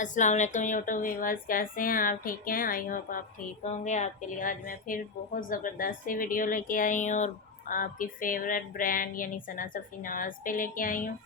अस्सलाम वालेकुम YouTube viewers, कैसे हैं आप? ठीक हैं? आई होप आप ठीक होंगे। आपके लिए आज मैं फिर बहुत ज़बरदस्त सी वीडियो लेके आई हूँ और आपकी फेवरेट ब्रांड यानी सना सफ़ीनाज़ पे लेके आई हूँ।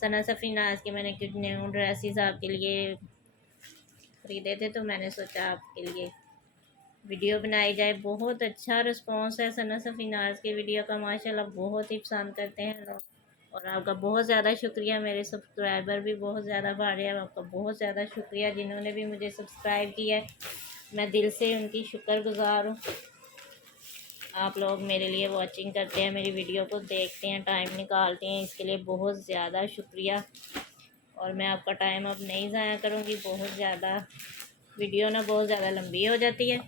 सना सफ़ीनाज़ के मैंने कुछ न्यू ड्रेसेस आपके लिए ख़रीदे थे, तो मैंने सोचा आपके लिए वीडियो बनाई जाए। बहुत अच्छा रिस्पॉन्स है सना सफ़ीनाज़ के वीडियो का, माशाल्लाह बहुत ही पसंद करते हैं लोग। और आपका बहुत ज़्यादा शुक्रिया, मेरे सब्सक्राइबर भी बहुत ज़्यादा बढ़ रहे हैं। आपका बहुत ज़्यादा शुक्रिया जिन्होंने भी मुझे सब्सक्राइब किया है, मैं दिल से उनकी शुक्रगुज़ार हूँ। आप लोग मेरे लिए वॉचिंग करते हैं, मेरी वीडियो को देखते हैं, टाइम निकालते हैं, इसके लिए बहुत ज़्यादा शुक्रिया। और मैं आपका टाइम अब नहीं ज़ाया करूँगी, बहुत ज़्यादा वीडियो ना बहुत ज़्यादा लंबी हो जाती है।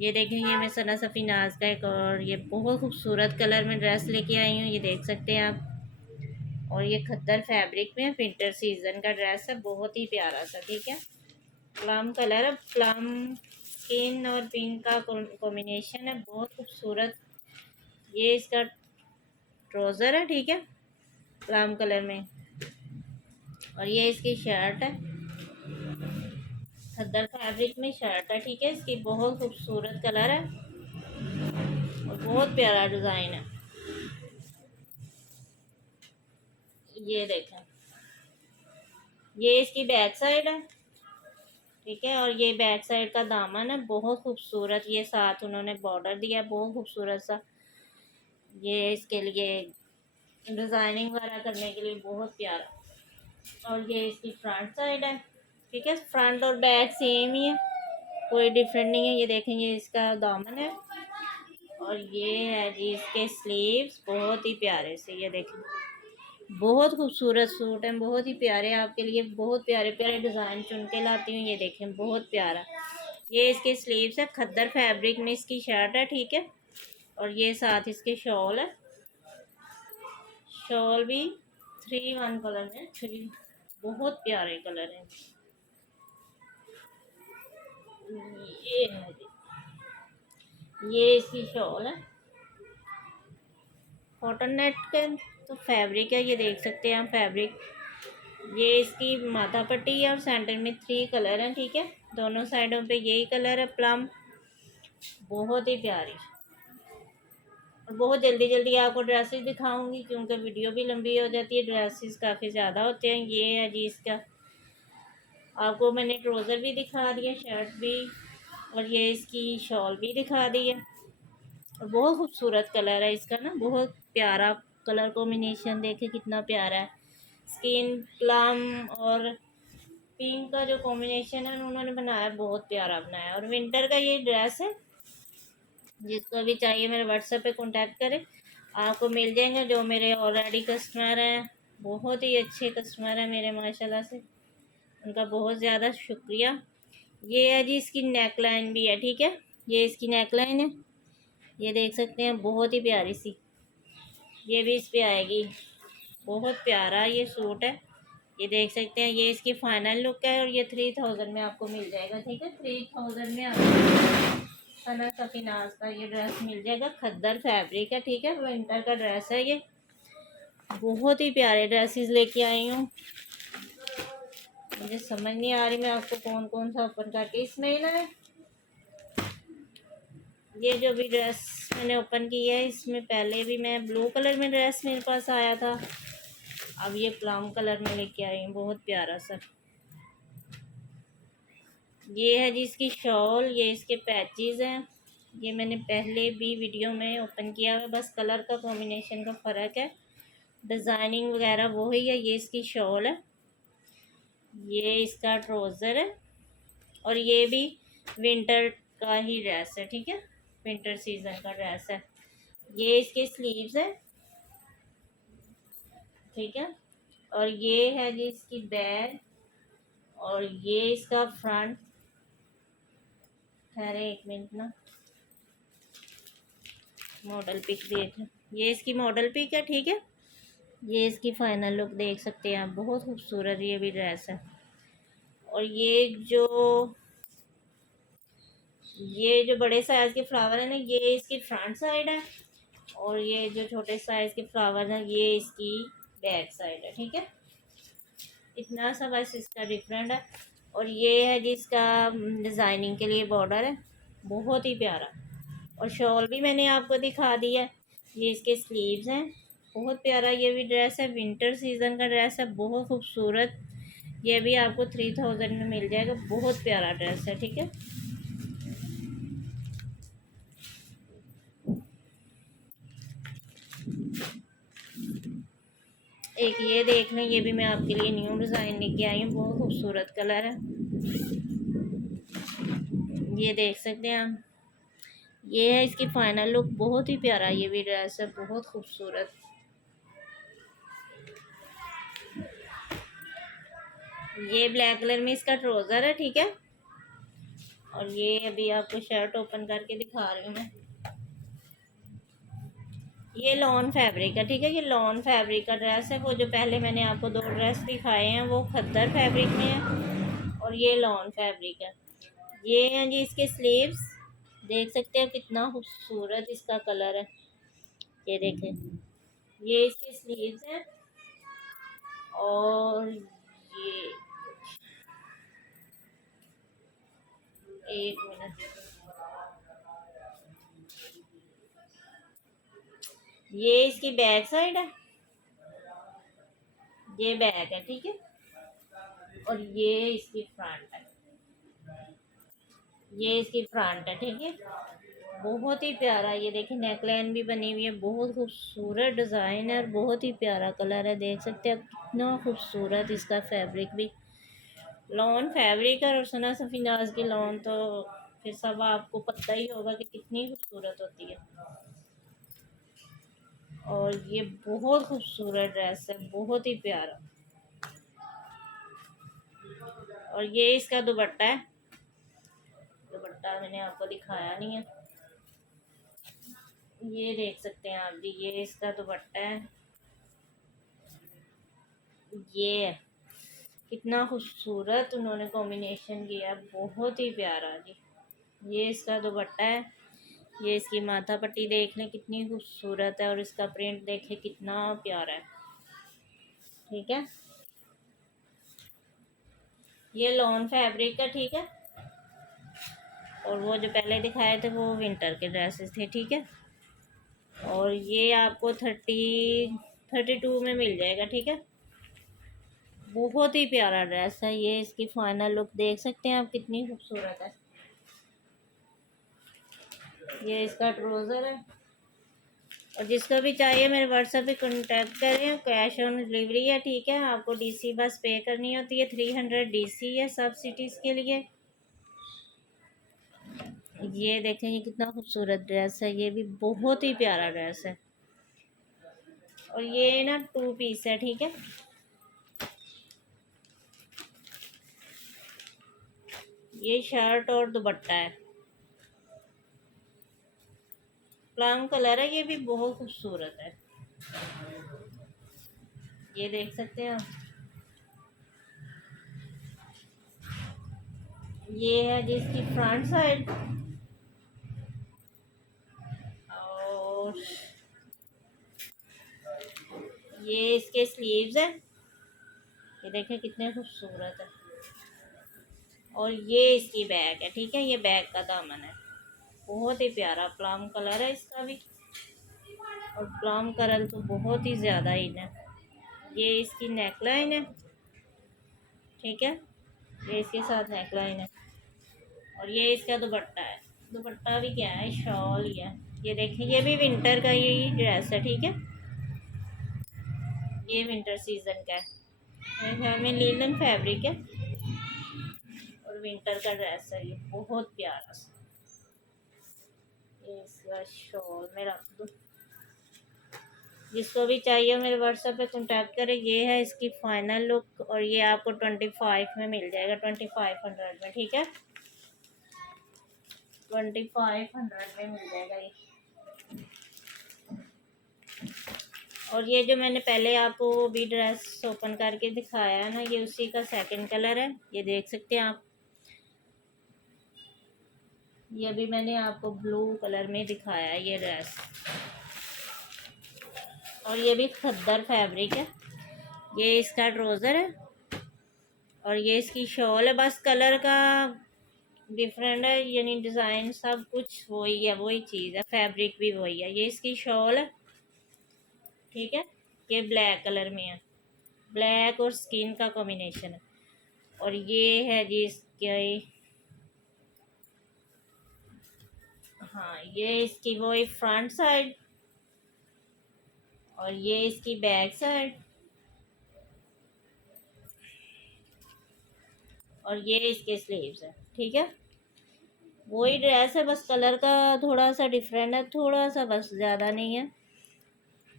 ये देखेंगे मैं सना सफ़ीनाज़ का एक और ये बहुत खूबसूरत कलर में ड्रेस लेके आई हूँ, ये देख सकते हैं आप। और ये खद्दर फैब्रिक में विंटर सीजन का ड्रेस है, बहुत ही प्यारा सा, ठीक है। प्लम कलर, प्लम स्किन और पिंक का कॉम्बिनेशन है, बहुत खूबसूरत। ये इसका ट्राउज़र है, ठीक है, प्लम कलर में। और ये इसकी शर्ट है, खद्दर फैब्रिक में शर्ट है, ठीक है। इसकी बहुत खूबसूरत कलर है और बहुत प्यारा डिज़ाइन है। ये देखें, ये इसकी बैक साइड है, ठीक है। और ये बैक साइड का दामन है, बहुत खूबसूरत। ये साथ उन्होंने बॉर्डर दिया है, बहुत खूबसूरत सा। ये इसके लिए डिज़ाइनिंग वगैरह करने के लिए बहुत प्यारा। और ये इसकी फ्रंट साइड है, ठीक है। फ्रंट और बैक सेम ही है, कोई डिफरेंट नहीं है। ये देखेंगे इसका दामन है और ये है जी इसके स्लीव्स, बहुत ही प्यारे से। ये देखें, बहुत खूबसूरत सूट है, बहुत ही प्यारे। आपके लिए बहुत प्यारे प्यारे डिज़ाइन चुन के लाती हूँ। ये देखें, बहुत प्यारा। ये इसके स्लीव्स है, खद्दर फैब्रिक में इसकी शर्ट है, ठीक है। और ये साथ इसके शॉल है, शॉल भी 3-1 कलर में, थ्री, बहुत प्यारे कलर हैं। ये है जी, ये इसकी शॉल है, कॉटन नेट के तो फैब्रिक है, ये देख सकते हैं आप फैब्रिक। ये इसकी माथा पट्टी है और सेंटर में 3 कलर हैं, ठीक है। दोनों साइडों पे यही कलर है, प्लम, बहुत ही प्यारी। और बहुत जल्दी जल्दी आपको ड्रेसेस दिखाऊंगी क्योंकि वीडियो भी लंबी हो जाती है, ड्रेसेस काफ़ी ज़्यादा होते हैं। ये है जी इसका, आपको मैंने ट्राउज़र भी दिखा दिया, शर्ट भी, और ये इसकी शॉल भी दिखा दी है। और बहुत खूबसूरत कलर है इसका ना, बहुत प्यारा कलर कॉम्बिनेशन, देखे कितना प्यारा है। स्किन, प्लम और पिंक का जो कॉम्बिनेशन है उन्होंने बनाया, बहुत प्यारा बनाया। और विंटर का ये ड्रेस है, जिसको भी चाहिए मेरे व्हाट्सएप पे कांटेक्ट करें, आपको मिल जाएंगे। जो मेरे ऑलरेडी कस्टमर हैं, बहुत ही अच्छे कस्टमर हैं मेरे माशाल्लाह से, उनका बहुत ज़्यादा शुक्रिया। ये है जी इसकी नेक लाइन भी है, ठीक है। ये इसकी नेक लाइन है, ये देख सकते हैं, बहुत ही प्यारी सी। ये भी इस पे आएगी, बहुत प्यारा ये सूट है, ये देख सकते हैं। ये इसकी फाइनल लुक है और ये 3000 में आपको मिल जाएगा, ठीक है। 3000 में आपको सना सफ़ीनाज़ का ये ड्रेस मिल जाएगा, खद्दर फैब्रिक है, ठीक है। विंटर का ड्रेस है ये, बहुत ही प्यारे ड्रेसेस लेके आई हूँ। मुझे समझ नहीं आ रही मैं आपको कौन कौन सा ओपन करके, इसमें ना ये जो भी ड्रेस मैंने ओपन की है, इसमें पहले भी मैं ब्लू कलर में ड्रेस मेरे पास आया था, अब ये प्लम कलर में लेके आई हूँ, बहुत प्यारा सा। ये है जी इसकी शॉल, ये इसके पैचेस हैं, ये मैंने पहले भी वीडियो में ओपन किया हुआ, बस कलर का कॉम्बिनेशन का फ़र्क है, डिज़ाइनिंग वगैरह वही है। ये इसकी शॉल है, ये इसका ट्राउज़र है और ये भी विंटर का ही ड्रेस है, ठीक है, विंटर सीजन का ड्रेस है। ये इसके स्लीव्स है, ठीक है। और ये है जी इसकी बैक और ये इसका फ्रंट। ठहरे एक मिनट ना, मॉडल पिक देख, ये इसकी मॉडल पिक है, ठीक है। ये इसकी फाइनल लुक देख सकते हैं आप, बहुत खूबसूरत ये भी ड्रेस है। और ये जो बड़े साइज़ के फ्लावर है ना, ये इसकी फ्रंट साइड है और ये जो छोटे साइज़ के फ्लावर हैं ये इसकी बैक साइड है, ठीक है। इतना सा बस इसका डिफरेंट है। और ये है जिसका डिज़ाइनिंग के लिए बॉर्डर है, बहुत ही प्यारा। और शॉल भी मैंने आपको दिखा दिया है। ये इसके स्लीव्स हैं, बहुत प्यारा। ये भी ड्रेस है, विंटर सीजन का ड्रेस है, बहुत खूबसूरत। ये भी आपको 3000 में मिल जाएगा, बहुत प्यारा ड्रेस है, ठीक है। एक ये देख लें, ये भी मैं आपके लिए न्यू डिज़ाइन लेके आई हूँ, बहुत खूबसूरत कलर है। ये देख सकते हैं आप, ये है इसकी फाइनल लुक, बहुत ही प्यारा ये भी ड्रेस है, बहुत खूबसूरत। ये ब्लैक कलर में इसका ट्राउज़र है, ठीक है। और ये अभी आपको शर्ट ओपन करके दिखा रही हूँ मैं। ये लॉन फैब्रिक है, ठीक है। ये लॉन फैब्रिक का ड्रेस है। वो जो पहले मैंने आपको दो ड्रेस दिखाए हैं वो खद्दर फैब्रिक में है, और ये लॉन फैब्रिक है। ये हैं जी इसके स्लीव्स, देख सकते हैं कितना खूबसूरत इसका कलर है। ये देखें, ये इसके स्लीव्स हैं। और ये एक मिनट, ये इसकी बैक साइड है, ये बैक है, ठीक है। और ये इसकी फ्रंट है, ये इसकी फ्रंट है, ठीक है। बहुत ही प्यारा, ये देखिए नेकलाइन भी बनी हुई है, बहुत खूबसूरत डिज़ाइन है और बहुत ही प्यारा कलर है। देख सकते हैं कितना खूबसूरत इसका फैब्रिक भी, लॉन फैब्रिक है। और सना सफीनाज की लॉन तो फिर सब आपको पता ही होगा कि कितनी खूबसूरत होती है। और ये बहुत खूबसूरत ड्रेस है, बहुत ही प्यारा। और ये इसका दुपट्टा है, दुपट्टा मैंने आपको दिखाया नहीं है, ये देख सकते हैं आप जी, ये इसका दुपट्टा है। ये कितना खूबसूरत उन्होंने कॉम्बिनेशन किया, बहुत ही प्यारा जी। ये इसका दुपट्टा है। ये इसकी माथा पट्टी देख लें कितनी खूबसूरत है, और इसका प्रिंट देखें कितना प्यारा है, ठीक है। ये लॉन फैब्रिक का, ठीक है। और वो जो पहले दिखाए थे वो विंटर के ड्रेसेस थे, ठीक है। और ये आपको 32 में मिल जाएगा, ठीक है। बहुत ही प्यारा ड्रेस है। ये इसकी फाइनल लुक देख सकते हैं आप कितनी खूबसूरत है। ये इसका ट्राउज़र है। और जिसको भी चाहिए मेरे व्हाट्सएप पे कांटेक्ट करें। कैश ऑन डिलीवरी है, ठीक है। आपको डीसी बस पे करनी होती है, 300 डीसी है सब सिटीज़ के लिए। ये देखें, ये कितना खूबसूरत ड्रेस है, ये भी बहुत ही प्यारा ड्रेस है। और ये ना 2 पीस है, ठीक है। ये शर्ट और दुपट्टा है, प्लम कलर है, ये भी बहुत खूबसूरत है। ये देख सकते हैं आप, ये है जिसकी फ्रंट साइड। और ये इसके स्लीव्स है, ये देखें कितने खूबसूरत है। और ये इसकी बैक है, ठीक है। ये बैक का दामन है, बहुत ही प्यारा प्लम कलर है इसका भी। और प्लम कलर तो बहुत ही ज़्यादा इन है। ये इसकी नेकलाइन है, ठीक है। ये इसके साथ नेकलाइन है। और ये इसका दुपट्टा है, दुपट्टा भी क्या है, शॉल ही है। ये देखें, ये भी विंटर का ही ड्रेस है, ठीक है। ये विंटर सीजन का है, मेरे ख्याल में लीलन फैब्रिक है। और विंटर का ड्रेस है ये, बहुत प्यारा सा। ये इसका शॉल में रख दूँ, जिसको भी चाहिए मेरे व्हाट्सएप पे कांटेक्ट करें। ये है इसकी फाइनल लुक, और ये आपको 25 में मिल जाएगा, 2500 में, ठीक है। 2500 में मिल जाएगा ये। और ये जो मैंने पहले आपको भी ड्रेस ओपन करके दिखाया है ना, ये उसी का सेकंड कलर है, ये देख सकते हैं आप। ये भी मैंने आपको ब्लू कलर में दिखाया है ये ड्रेस। और ये भी खद्दर फैब्रिक है। ये इसका ट्राउज़र है, और ये इसकी शॉल है, बस कलर का डिफरेंट है, यानी डिज़ाइन सब कुछ वही है, वही चीज़ है, फैब्रिक भी वही है। ये इसकी शॉल है, ठीक है। ये ब्लैक कलर में है, ब्लैक और स्किन का कॉम्बिनेशन है। और ये है जी इसके, हाँ ये इसकी वही फ्रंट साइड, और ये इसकी बैक साइड, और ये इसके स्लीव्स है, ठीक है। वही ड्रेस है, बस कलर का थोड़ा सा डिफरेंट है, थोड़ा सा, बस ज़्यादा नहीं है।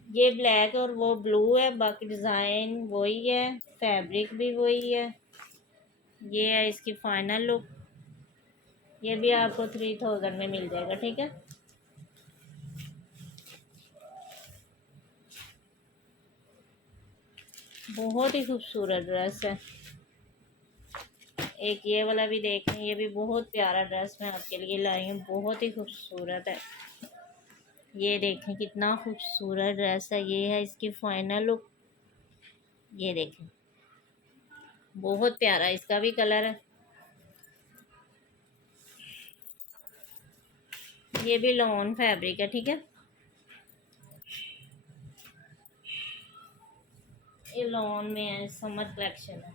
ये ब्लैक और वो ब्लू है, बाकी डिज़ाइन वही है, फैब्रिक भी वही है। ये है इसकी फाइनल लुक। ये भी आपको 3000 में मिल जाएगा, ठीक है। बहुत ही खूबसूरत ड्रेस है। एक ये वाला भी देखें, ये भी बहुत प्यारा ड्रेस मैं आपके लिए लाई हूँ, बहुत ही खूबसूरत है। ये देखें कितना खूबसूरत ड्रेस है, ये है इसकी फाइनल लुक। ये देखें बहुत प्यारा इसका भी कलर है। ये भी लॉन फैब्रिक है, ठीक है। ये लॉन में है, समर कलेक्शन है।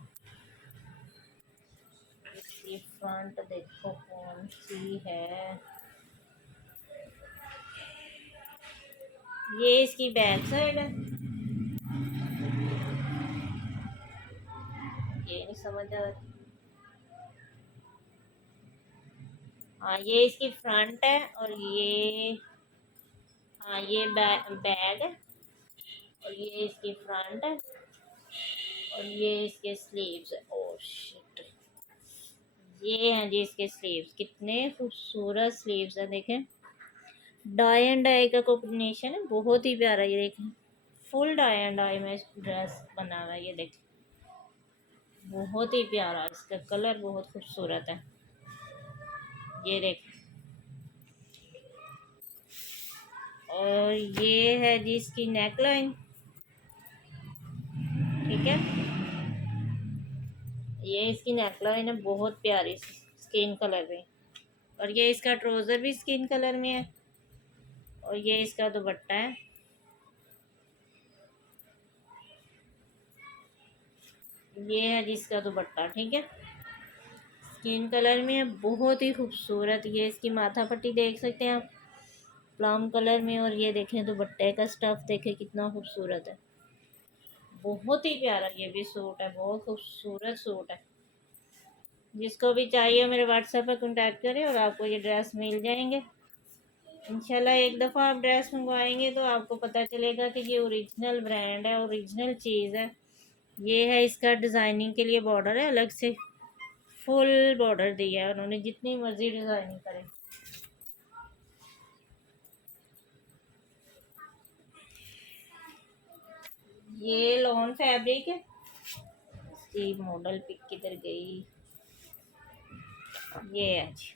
इसकी फ्रंट देखो कौन सी है, ये इसकी बैक साइड है। ये नहीं समझ आ रहा। हाँ ये इसकी फ्रंट है, और ये, हाँ ये बैग है, और ये इसकी फ्रंट है, और ये इसके स्लीव्स है। ओह शिट, ये हैं जी इसके स्लीव्स, कितने खूबसूरत स्लीव्स हैं, देखें डाई एंड डाई का कॉम्बिनेशन है, बहुत ही प्यारा। ये देखें फुल डाई एंड डाई में ड्रेस बना हुआ है, ये देखें बहुत ही प्यारा, इसका कलर बहुत खूबसूरत है। ये देखें, और ये है जी इसकी नेक लाइन, ठीक है। ये इसकी नेक लाइन है, बहुत प्यारी स्किन कलर में। और ये इसका ट्राउज़र भी स्किन कलर में है, और ये इसका दुपट्टा है। ये है जिसका दुपट्टा, ठीक है, स्किन कलर में है, बहुत ही खूबसूरत। ये इसकी माथा पट्टी देख सकते हैं आप, प्लम कलर में। और ये देखें दुपट्टे का स्टफ देखें कितना खूबसूरत है, बहुत ही प्यारा। ये भी सूट है, बहुत खूबसूरत सूट है। जिसको भी चाहिए मेरे व्हाट्सएप पर कांटेक्ट करें और आपको ये ड्रेस मिल जाएंगे इंशाल्लाह। एक दफ़ा आप ड्रेस मंगवाएंगे तो आपको पता चलेगा कि ये ओरिजिनल ब्रांड है, ओरिजिनल चीज़ है। ये है इसका डिज़ाइनिंग के लिए बॉर्डर है, अलग से फुल बॉर्डर दिया है उन्होंने, जितनी मर्जी डिज़ाइनिंग करें। ये लॉन फैब्रिक है। इसकी मॉडल पिक किधर गई, ये है जी,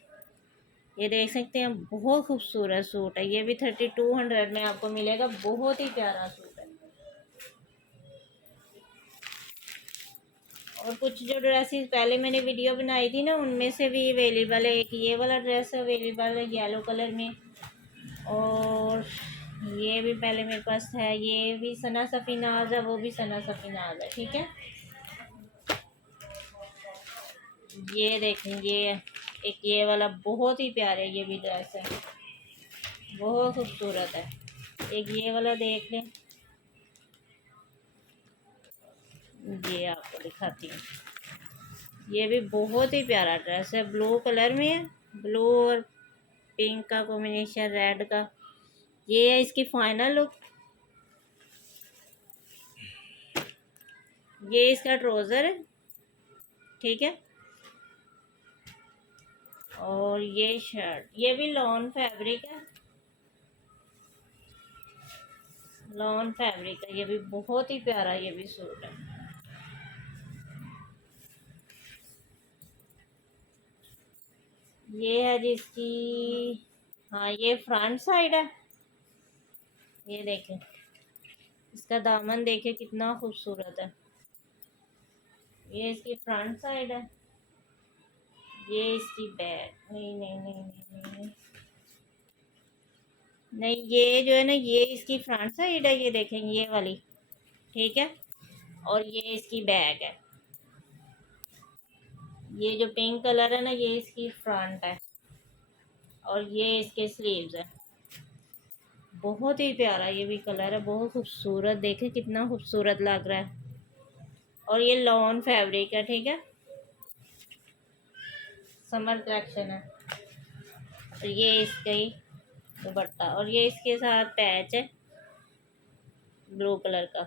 ये देख सकते हैं बहुत खूबसूरत सूट है। ये भी 3200 में आपको मिलेगा, बहुत ही प्यारा सूट है। और कुछ जो ड्रेसेस पहले मैंने वीडियो बनाई थी ना, उनमें से भी अवेलेबल है। एक ये वाला ड्रेस अवेलेबल है येलो कलर में, और ये भी पहले मेरे पास है, ये भी सना सफ़ीनाज है, वो भी सना सफ़ीनाज है, ठीक है। ये देखें, ये एक ये वाला बहुत ही प्यारे, ये भी ड्रेस है, बहुत खूबसूरत है। एक ये वाला देख लें, ये आपको दिखाती हूँ। ये भी बहुत ही प्यारा ड्रेस है, ब्लू कलर में है, ब्लू और पिंक का कॉम्बिनेशन, रेड का। ये है इसकी फाइनल लुक। ये इसका ट्राउज़र है, ठीक है। और ये शर्ट, ये भी लॉन फैब्रिक है, लॉन फैब्रिक है। ये भी बहुत ही प्यारा, ये भी सूट है। ये है जिसकी, हाँ ये फ्रंट साइड है। ये देखें, इसका दामन देखें कितना खूबसूरत है। ये इसकी फ्रंट साइड है, ये इसकी बैक, नहीं नहीं नहीं नहीं नहीं नहीं नहीं, ये जो है ना ये इसकी फ्रंट साइड है, ये देखेंगे ये वाली, ठीक है। और ये इसकी बैक है, ये जो पिंक कलर है ना ये इसकी फ्रंट है, और ये इसके स्लीव्स है। बहुत ही प्यारा ये भी कलर है, बहुत खूबसूरत, देखें कितना खूबसूरत लग रहा है। और ये लॉन फैब्रिक है, ठीक है, समर कलेक्शन है। और ये इसका दुपट्टा, और ये इसके साथ पैच है ब्लू कलर का,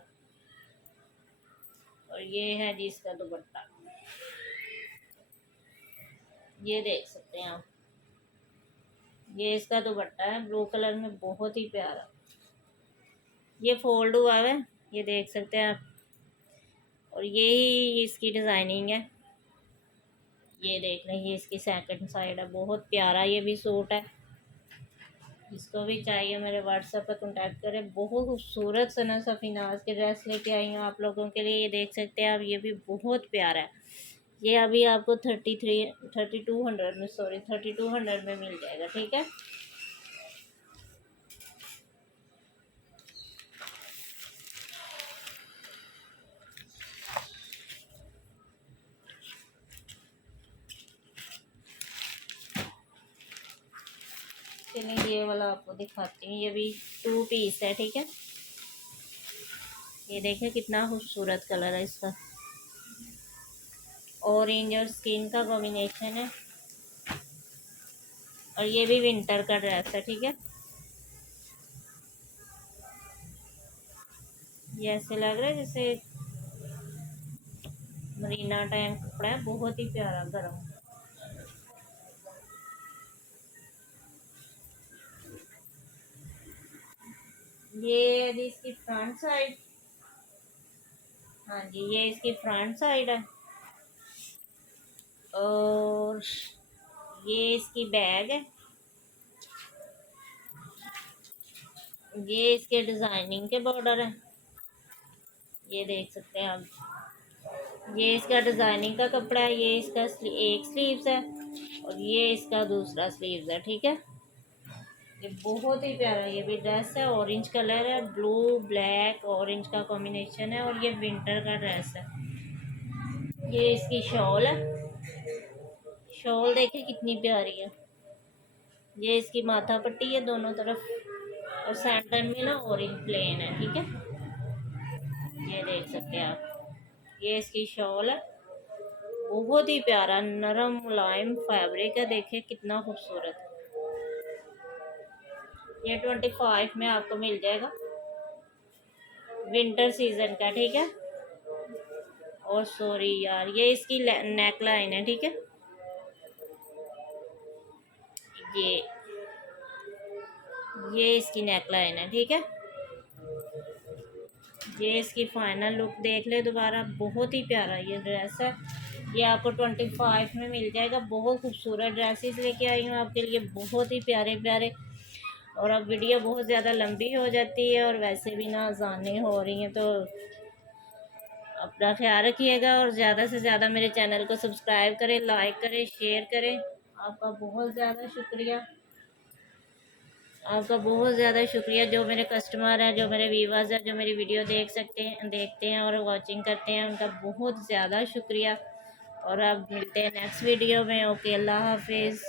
और ये है जी इसका दुपट्टा, ये देख सकते हैं आप, ये इसका दुपट्टा है ब्लू कलर में, बहुत ही प्यारा। ये फोल्ड हुआ है, ये देख सकते हैं आप, और ये ही इसकी डिज़ाइनिंग है, ये देख रहे हैं, ये इसकी सेकंड साइड है। बहुत प्यारा ये भी सूट है, जिसको भी चाहिए मेरे व्हाट्सएप पर कॉन्टैक्ट करें। बहुत खूबसूरत सना सफीनाज की ड्रेस लेके आई हूँ आप लोगों के लिए, ये देख सकते हैं आप, ये भी बहुत प्यारा है। ये अभी आपको 3200 में, सॉरी 3200 में मिल जाएगा, ठीक है। चलिए ये वाला आपको दिखाती हूँ, ये भी 2 पीस है, ठीक है। ये देखें कितना खूबसूरत कलर है इसका, ऑरेंज और स्किन का कॉम्बिनेशन है। और ये भी विंटर का ड्रेस है, ठीक है। ये ऐसे लग रहा है जैसे मरीना टाइम कपड़ा है, बहुत ही प्यारा गर्म। ये यदि इसकी फ्रंट साइड, हाँ जी ये इसकी फ्रंट साइड है, और ये इसकी बैग है, ये इसके डिज़ाइनिंग के बॉर्डर है, ये देख सकते हैं आप। ये इसका डिज़ाइनिंग का कपड़ा है, ये इसका एक स्लीव्स है, और ये इसका दूसरा स्लीव्स है, ठीक है। ये बहुत ही प्यारा ये भी ड्रेस है, ऑरेंज कलर है, ब्लू ब्लैक ऑरेंज का कॉम्बिनेशन है, और ये विंटर का ड्रेस है। ये इसकी शॉल है, शॉल देखिए कितनी प्यारी है। ये इसकी माथा पट्टी है दोनों तरफ, और सेंटर में ना ऑरेंज प्लेन है, ठीक है। ये देख सकते हैं आप, ये इसकी शॉल है, बहुत ही प्यारा नरम मुलायम फैब्रिक है, देखिए कितना खूबसूरत। ये 25 में आपको मिल जाएगा, विंटर सीजन का, ठीक है। और सॉरी यार, ये इसकी नेक लाइन है, ठीक है। ये ये इसकी नेक लाइन है, ठीक है। ये इसकी फाइनल लुक देख ले दोबारा, बहुत ही प्यारा ये ड्रेस है। ये आपको 25 में मिल जाएगा। बहुत खूबसूरत ड्रेसेस लेके आई हूँ आपके लिए, बहुत ही प्यारे प्यारे। और अब वीडियो बहुत ज़्यादा लंबी हो जाती है, और वैसे भी ना अज़ानें हो रही हैं, तो अपना ख्याल रखिएगा, और ज़्यादा से ज़्यादा मेरे चैनल को सब्सक्राइब करें, लाइक करें, शेयर करें। आपका बहुत ज़्यादा शुक्रिया, आपका बहुत ज़्यादा शुक्रिया। जो मेरे कस्टमर हैं, जो मेरे व्यूवर्स हैं, जो मेरी वीडियो देखते हैं और वॉचिंग करते हैं, उनका बहुत ज़्यादा शुक्रिया। और अब मिलते हैं नेक्स्ट वीडियो में। ओके, अल्लाह हाफिज़।